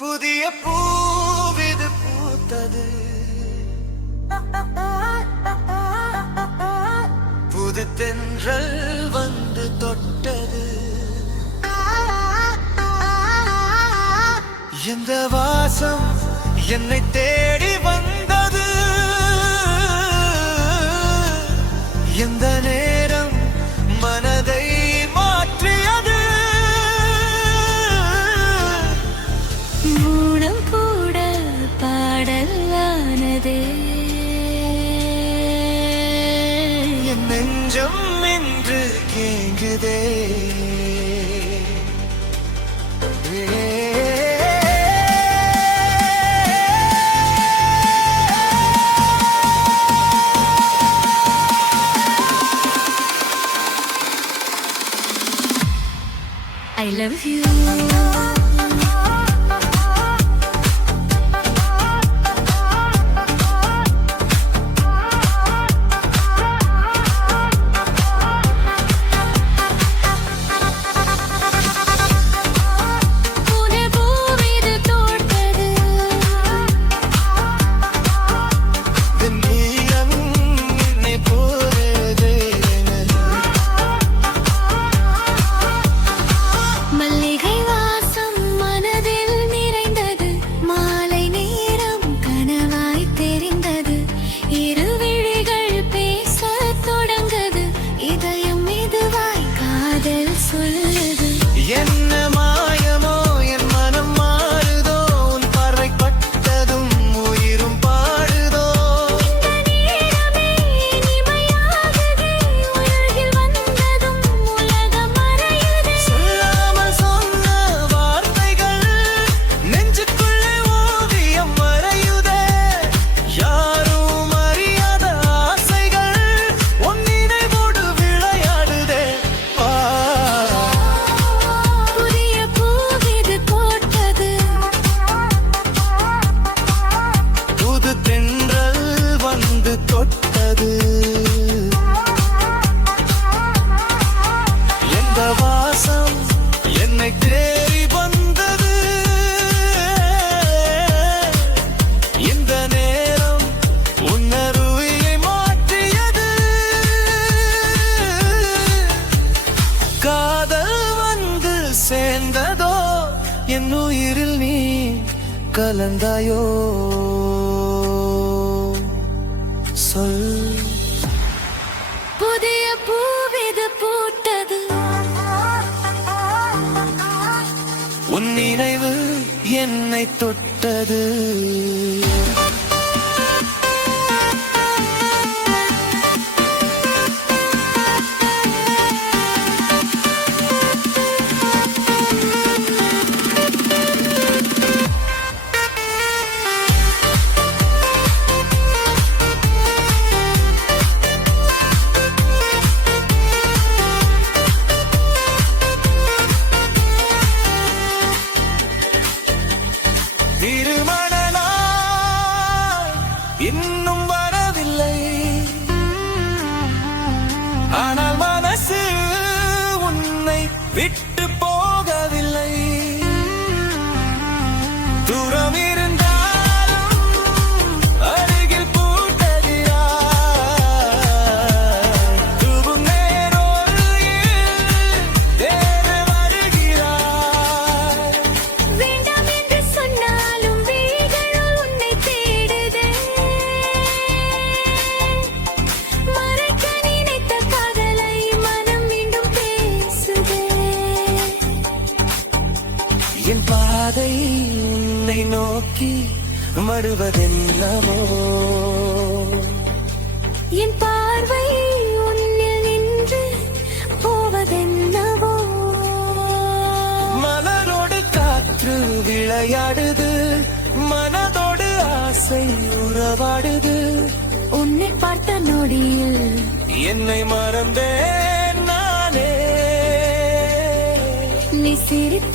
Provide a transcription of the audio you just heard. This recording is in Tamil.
புதிய பூவிது பூத்தது, புது தென்றல் வந்து தொட்டது. எந்த வாசம் என்னை தேடி வந்தது, எந்த நேரம் மனதை மாற்றியது. மூடம் கூட பாடலானதே, என் நெஞ்சம் என்று கேங்குதே. I love you. என்ன மாயமோ என் மனம் மாறுதோ, உன் பார்வை பட்டதும் உயிரும் பாடுதோ. சொல்லாமல் சொன்ன வார்த்தைகள் நெஞ்சுக்குள்ளே ஓவியம் வரையுதே. யாரும் அறியாத ஆசைகள் உன் நினைவோடு விளையாடுதே. புது தென்றல் வந்து தொட்டது, எந்த வாசம் என்னை தேடி வந்தது, இந்த நேரம் உணர்வை மாற்றியது. காதல் வந்து சேர்ந்ததோ, என் உயிரில் நீ கலந்தாயோ. சொல், புதிய பூவிது பூட்டது, உன் நினைவு என்னை தொட்டது. திருமண நாள் இன்னும் வரவில்லை, ஆனால் மனசு உன்னை விட்டு போகவில்லை. தூரம் இருந்தாலும் அருகில் பூட்டதிரா, தூவும் நேரோயில் தேடி வருகிறாய். வேண்டாம் என்று சொன்னாலும் விழிகள் உன்னை தேடுதே. மறைக்க நினைத்த காதலை மனம் மீண்டும் பேசுதே. என் பாதை உன்னை நோக்கி மடுவதென்னவோ, என் பார்வை உன்னில் நின்று போவதென்னவோ. மலரோடு காற்று விளையாடுது, மனதோடு ஆசை உறவாடுது. உன்னை பார்த்த நொடியில் என்னை மறந்தேன் நானே. நீ சிரித்த